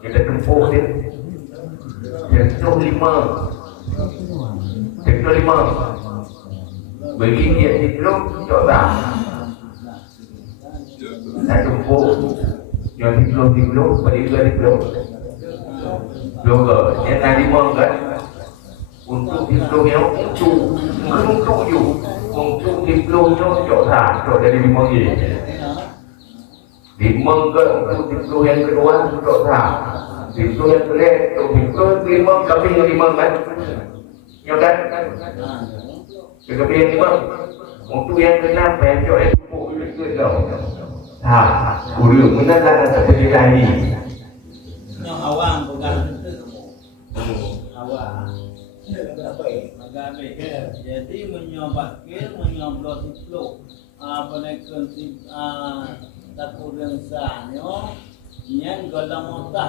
Kita tempuh dia. Contoh 5. Contoh 5. Bagi dia hidup coba. Saya tempuh yang hidup bagi dia hidup. Juga yang tadi kan untuk hidup yang untuk you untuk hidupnya coba dari 5 ini. 5 ke untuk hidup yang kedua coba. Hidup yang kedua untuk hidup 5 kami 5 kan? Ya kan? Kelebihan 5 untuk yang ke-6 pencok yang cukup itu kau. Guru mana dah seperti tadi. Yang awam bukan awam. Magabe. Jadi menyoblot itu apa nak tak kurang sahnya yang golam